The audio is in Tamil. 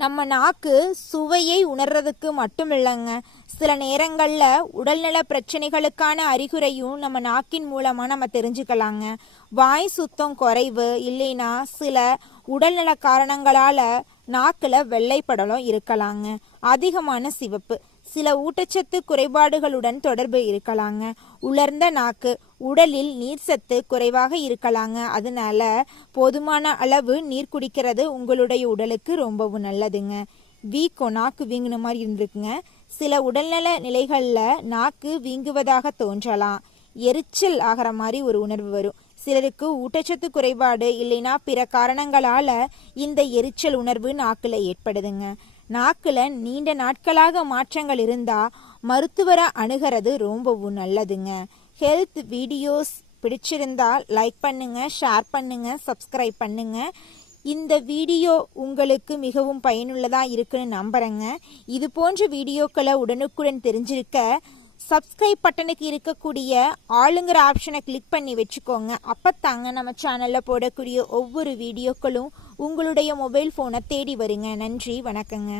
நம்ம நாக்கு சுவையை உணர்றதுக்கு மட்டும் இல்லைங்க, சில நேரங்களில் உடல்நல பிரச்சனைகளுக்கான அறிகுறையும் நம்ம நாக்கின் மூலமாக நம்ம தெரிஞ்சுக்கலாங்க. வாய் சுத்தம் குறைவு இல்லைன்னா சில உடல்நல காரணங்களால் நாக்கில் வெள்ளைப்படலம் இருக்கலாங்க. அதிகமான சிவப்பு சில ஊட்டச்சத்து குறைபாடுகளுடன் தொடர்பு இருக்கலாங்க. உலர்ந்த நாக்கு உடலில் நீர் சத்து குறைவாக இருக்கலாங்க. அதனால போதுமான அளவு நீர் குடிக்கிறது உங்களுடைய உடலுக்கு ரொம்பவும் நல்லதுங்க. நாக்கு வீங்கின மாதிரி இருந்திருக்குங்க. சில உடல்நல நிலைகளில் நாக்கு வீங்குவதாக தோன்றலாம். எரிச்சல் ஆகிற மாதிரி ஒரு உணர்வு வரும். சிலருக்கு ஊட்டச்சத்து குறைபாடு இல்லைன்னா பிற காரணங்களால இந்த எரிச்சல் உணர்வு நாக்குல ஏற்படுதுங்க. நாக்குல நீண்ட நாட்களாக மாற்றங்கள் இருந்தா மருத்துவரை அணுகிறது ரொம்பவும் நல்லதுங்க. ஹெல்த் வீடியோஸ் பிடிச்சிருந்தா லைக் பண்ணுங்க, ஷேர் பண்ணுங்க, சப்ஸ்கிரைப் பண்ணுங்க. இந்த வீடியோ உங்களுக்கு மிகவும் பயனுள்ளதா இருக்குன்னு நம்புறேங்க. இது போன்ற வீடியோக்களை உடனுக்குடன் தெரிஞ்சிருக்க சப்ஸ்கிரைப் பட்டனுக்கு இருக்கக்கூடிய ஆளுங்கிற ஆப்ஷனை கிளிக் பண்ணி வச்சுக்கோங்க. அப்பத்தாங்க நம்ம சேனலில் போடக்கூடிய ஒவ்வொரு வீடியோக்களும் உங்களுடைய மொபைல் ஃபோனை தேடி வருங்க. நன்றி, வணக்கங்க.